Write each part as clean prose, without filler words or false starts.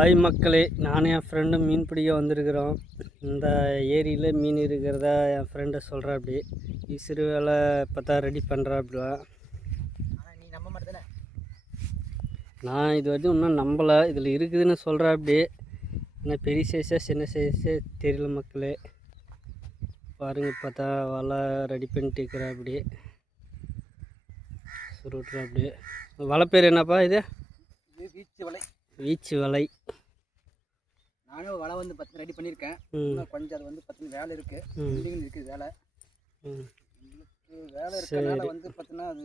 Hi மக்களே, நானும் என் ஃப்ரெண்டும் மீன் பிடிக்க வந்திருக்கிறோம். இந்த ஏரியில் மீன் இருக்கிறதா என் ஃப்ரெண்டை சொல்கிறா. அப்படி விசிறு வேலை இப்போ தான் ரெடி பண்ணுறா. அப்படிவா நீ நம்ப மாட்டேதானே? நான் இது வரைக்கும் இன்னும் நம்பலை. இதில் இருக்குதுன்னு சொல்கிறா. அப்படி இன்னும் பெரிய சைஸாக சின்ன சைஸே தெரியல மக்களே. பாருங்கள், இப்போ தான் வலை ரெடி பண்ணிட்டு இருக்கிறா. அப்படி சுருட்டுறா. அப்படி வலை பேர் என்னப்பா? இது வீச்சு வலை. வீச்சு வலை. நானும் வலை வந்து ரெடி பண்ணியிருக்கேன். கொஞ்சம் அது வந்து வேலை இருக்குது, இருக்குது வேலை. வேலை இருக்கிறதுனால வந்து பார்த்தீங்கன்னா அது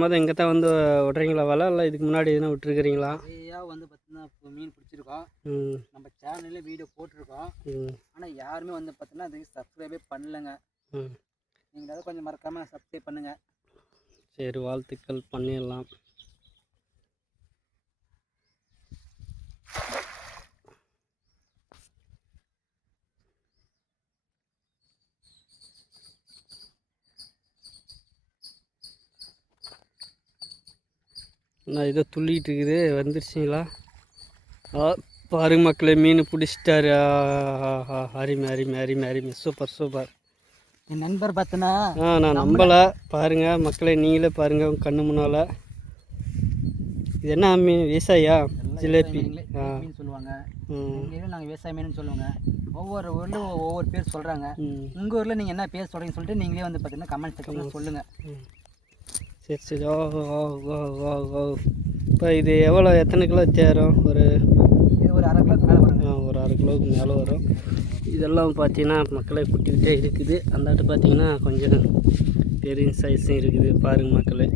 மொதல் இங்கே தான் வந்து விட்றீங்களா வலை? இல்லை இதுக்கு முன்னாடி எதுனா விட்டுருக்குறீங்களா? நிறையா வந்து பார்த்தீங்கன்னா இப்போ மீன் பிடிச்சிருக்கோம். நம்ம சேனலில் வீடியோ போட்டிருக்கோம். ஆனால் யாருமே வந்து பார்த்தீங்கன்னா அதுக்கு சப்ஸ்கிரைபே பண்ணலைங்க. நீங்கள் அதை கொஞ்சம் மறக்காமல் சப்ஸ்கிரைப் பண்ணுங்கள். சரி, வாழ்த்துக்கள், பண்ணிடலாம். நான் இதை துள்ளிகிட்டு இருக்குது. வந்துருச்சிங்களா? பாருங்க மக்களே, மீன் பிடிச்சிட்டாரு. அருமை அருமை அருமை அருமை, சூப்பர் சூப்பர். என் நண்பர் பார்த்தனா நான் நம்பலை. பாருங்கள் மக்களே, நீங்களே பாருங்கள் உங்கள் கண்ணு முன்னால். இது என்ன மீன்? விவசாயியா? ஜிலேபி மீன் சொல்லுவாங்க. நாங்கள் விவசாய மீன் சொல்லுவாங்க. ஒவ்வொரு ஊரில் ஒவ்வொரு பேர் சொல்கிறாங்க. உங்கள் ஊரில் நீங்கள் என்ன பேர் சொல்கிறீங்கன்னு சொல்லிட்டு நீங்களே வந்து பார்த்தீங்கன்னா கமெண்ட் செக்ஷனில் சொல்லுங்கள். சரி சரி. இப்போ இது எத்தனை கிலோ தேரும்? ஒரு அரை கிலோக்கு மேலே வரும். ஒரு அரை கிலோவுக்கு மேலே வரும். இதெல்லாம் பார்த்தீங்கன்னா மக்களை குட்டிக்கிட்டே இருக்குது. அந்தாட்டு பார்த்தீங்கன்னா கொஞ்சம் பெரிய சைஸும் இருக்குது. பாருங்கள் மக்களே.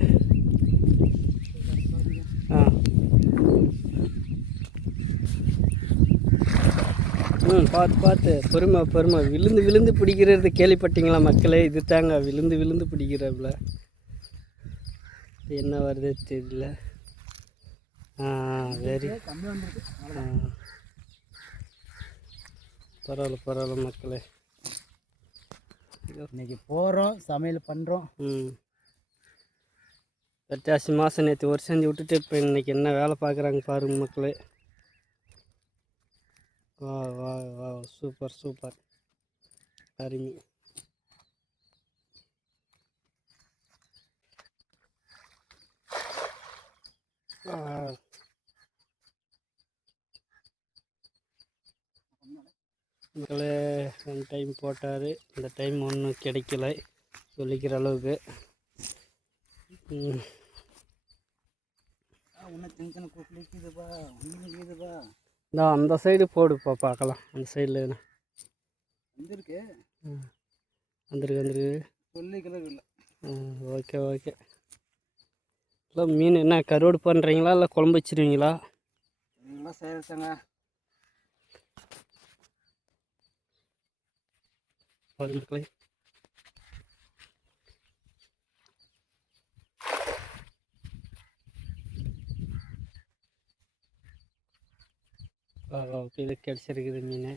பார்த்து பொறுமை விழுந்து பிடிக்கிறது கேள்விப்பட்டீங்களா மக்களே? இது தாங்க விழுந்து பிடிக்கிறாப்புல. என்ன வருது தெரியல. வெரி பரவாயில்ல மக்களே. இன்னைக்கு போகிறோம், சமையல் பண்ணுறோம். பட்டாசி மாதம் நேற்று ஒரு செஞ்சு விட்டுட்டு இப்போ இன்னைக்கு என்ன வேலை பார்க்குறாங்க பாருங்க மக்களே. வா சூப்பர் அருமை. மக்களே 2 டைம் போட்டார். இந்த டைம் ஒன்றும் கிடைக்கல சொல்லிக்கிற அளவுக்கு. அந்த சைடு போடுப்பா, பார்க்கலாம். அந்த சைடில் வந்துருக்கு சொல்லிக்கிறது இல்லை. ஓகே. இல்லை மீன் என்ன கருவாடு பண்ணுறீங்களா இல்லை குழம்பு வச்சுருவீங்களா? எல்லாம் செய்யறதுங்க. மக்களே, இது கிடச்சிருக்குது மீன்.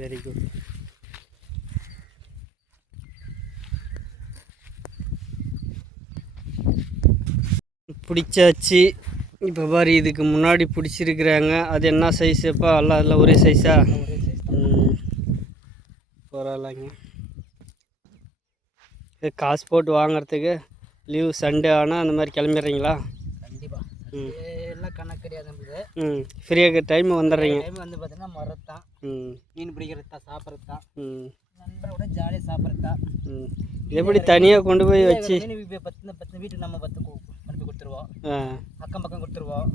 Very good. பிடிச்சாச்சு. இப்போ பாரு, இதுக்கு முன்னாடி பிடிச்சிருக்கிறாங்க. அது என்ன சைஸுப்பா? எல்லாம் ஒரே சைஸா? பரவாயில்லைங்க. இது காசு போட்டு வாங்கிறதுக்கு லீவ் சண்டே ஆனால் அந்த மாதிரி கிளம்பிடுறீங்களா? கண்டிப்பாக. எல்லாம் கணக்கு கிடையாது நம்மளுக்கு. ஃப்ரீயாக டைம் வந்துடுறீங்க. டைம் வந்து பார்த்தீங்கன்னா மரம் தான், மீன் பிடிக்கிறது தான், சாப்பிட்றது தான், நண்பரோட ஜாலியாக சாப்பிட்றது தான். எப்படி தனியாக கொண்டு போய் வச்சு 10 வீட்டுக்கு நம்ம 10 அனுப்பி கொடுத்துருவோம். அக்கம் பக்கம் கொடுத்துருவோம்.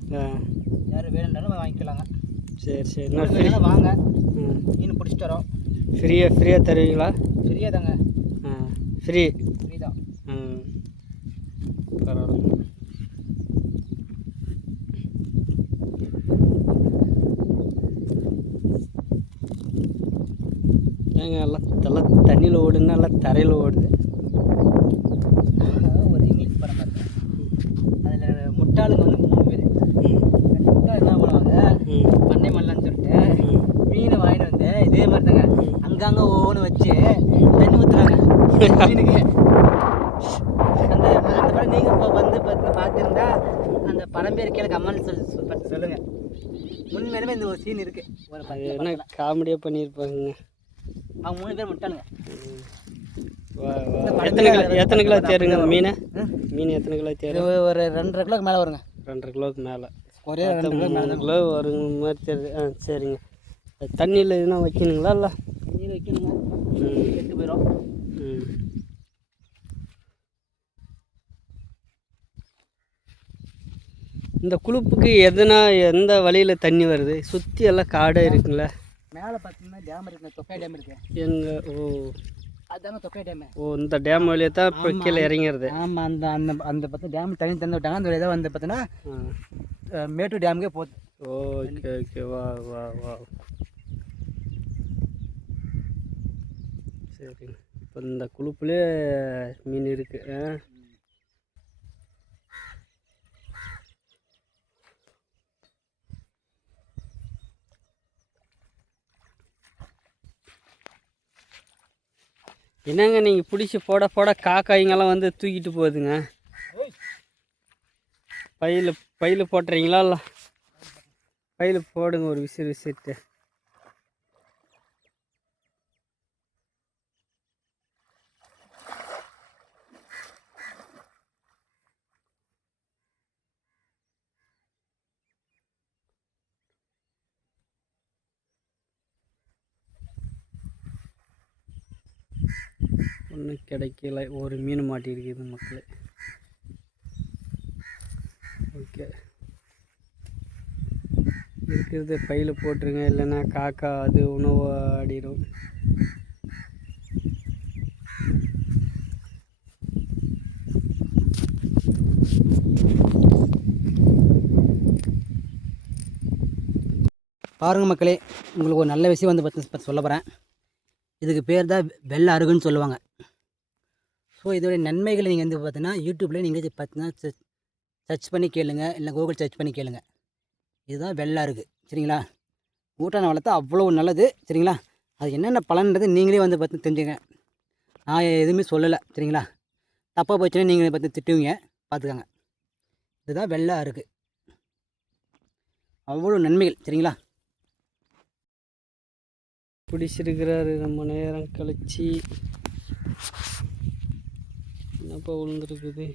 யார் வேணும்னாலும் வாங்கிக்கலாங்க. சரி. வாங்க, மீன் பிடிச்சிட்டு வரோம். ஃப்ரீயாக தருவீங்களா? ஃப்ரீயாக தாங்க. ஃப்ரீ தான். பரவாயில்ல. ஏங்க எல்லாம் தண்ணியில் ஓடுன்னா எல்லாம் தரையில் ஓடுது. ஒரு இங்கிலீஷ் படம் பார்த்தேன். அதில் முட்டாளுங்க வந்து 3 பேர். முட்டாள் என்ன பண்ணுவாங்க, பண்ணை மல்லன்னு சொல்லிட்டு மீனை வாங்கிட்டு வந்து இதே மாதிரி தாங்க அங்கங்கே ஒவ்வொன்று வச்சு தண்ணி ஊற்றுறாங்க மீனுக்கு. அந்த படம் நீங்கள் இப்போ வந்து பார்த்துருந்தா அந்த படம் படம் பேர் கீழே கமெண்ட் சொல்லுங்கள். உண்மையிலுமே இந்த ஒரு சீன் இருக்குது. ஒரு அது என்ன காமெடியாக பண்ணியிருப்பாங்க. அவங்க 3 பேர் முட்டாளுங்க. எத்தனை கிலோ தேருங்க மீன்? எத்தனை கிலோ தேரு? ஒரு 2.5 கிலோக்கு மேலே வருங்க. 2.5 கிலோவுக்கு மேலே. ஒரே 2 கிலோ மேலே கிலோ வருங்க மாதிரி தெரியுது. சரிங்க. தண்ணியில் எதுனா வைக்கணுங்களா? இல்லை தண்ணியில் வைக்கணுங்க. கெட்டு போயிடும். இந்த குளிப்புக்கு எந்த வழியில் தண்ணி வருது? சுற்றி எல்லாம் காடாக இருக்குங்களா? மேலே பார்த்தீங்கன்னா டேம் இருக்குது, தொக்காய் டேம் இருக்குது. எங்கே? அதுதாங்க தொக்காய் டேம். இந்த டேம் வழியாக தான் இப்போ கீழே இறங்கிறது. ஆமாம், அந்த அந்த அந்த பார்த்தா டேம் தண்ணி தந்து விட்டாங்க. அந்த இதை வந்து பார்த்தீங்கன்னா மேட்டூர் டேமுக்கே போகுது. ஓகே. வா. சரிங்க. இப்போ இந்த குளிப்புலேயே மீன் இருக்குது. என்னங்க நீங்கள் பிடிச்சி போட காக்காய்ங்கெல்லாம் வந்து தூக்கிட்டு போகுதுங்க. பையில் போட்டுறீங்களா? இல்லை பையில் போடுங்க, ஒரு விசிட்டு. ஒன்றும் கிடைக்கல. ஒரு மீன் மாட்டிருக்குது மக்களே. ஓகே, இருக்கிறது பையில் போட்டுருங்க, இல்லைன்னா காக்கா அது உணவு ஆடிடும். பாருங்கள் மக்களே, உங்களுக்கு ஒரு நல்ல விஷயம் வந்து பற்றி சொல்ல போகிறேன். இதுக்கு பேர் தான் வெள்ளை அருகுன்னு சொல்லுவாங்க. ஸோ இதோடைய நன்மைகளை நீங்கள் வந்து பார்த்தீங்கன்னா யூடியூப்லேயே நீங்கள் பார்த்தீங்கன்னா சர்ச் பண்ணி கேளுங்க, இல்லை கூகுள் சர்ச் பண்ணி கேளுங்க. இதுதான் வெள்ளை அருகு, சரிங்களா? ஊட்டான வளர்த்தா அவ்வளோ நல்லது, சரிங்களா? அது என்னென்ன பலன்றது நீங்களே வந்து பார்த்து தெரிஞ்சுங்க. நான் எதுவுமே சொல்லலை, சரிங்களா? தப்பாக போச்சுன்னா நீங்கள் பார்த்து திட்டுவீங்க, பார்த்துக்கோங்க. இதுதான் வெள்ளை அருகு, அவ்வளோ நன்மைகள், சரிங்களா? பிடிச்சிருக்கிறாரு. ரொம்ப நேரம் கழிச்சு என்னப்பா விழுந்துருக்குது.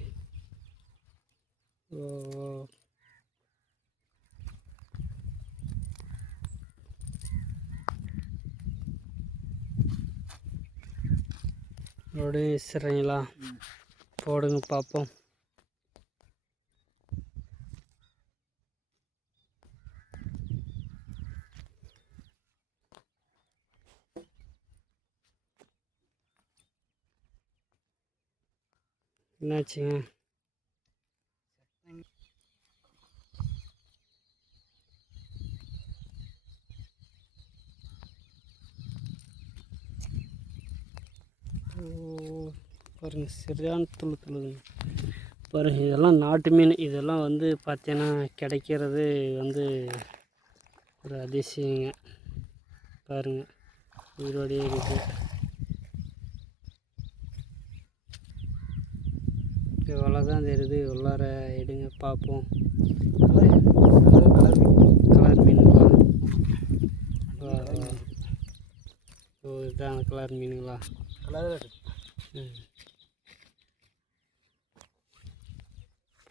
மறுபடியும் விசிறீங்களா? போடுங்க பார்ப்போம். என்னாச்சுங்க? பாருங்க, சரியான துளுதுங்க பாருங்க. இதெல்லாம் நாட்டு மீன். இதெல்லாம் வந்து பார்த்தீங்கன்னா கிடைக்கிறது வந்து ஒரு அதிசயங்க. பாருங்க, உயிரோடையே இருக்குது. இவ்வளோ தான் தெரியுது. உள்ளார எடுங்க பார்ப்போம். கலர் மீனுங்களா? ஓ, இதுதான் கலர் மீனுங்களா?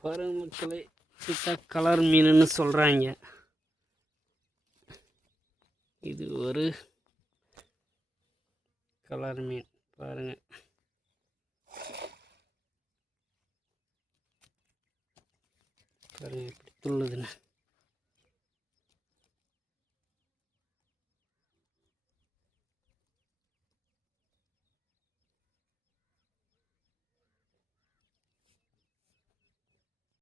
பாருங்க மக்களே, இதுதான் கலர் மீனுன்னு சொல்கிறாங்க. இது ஒரு கலர் மீன். பாருங்க, பாருங்க எப்படி துள்ளுதுன்னு.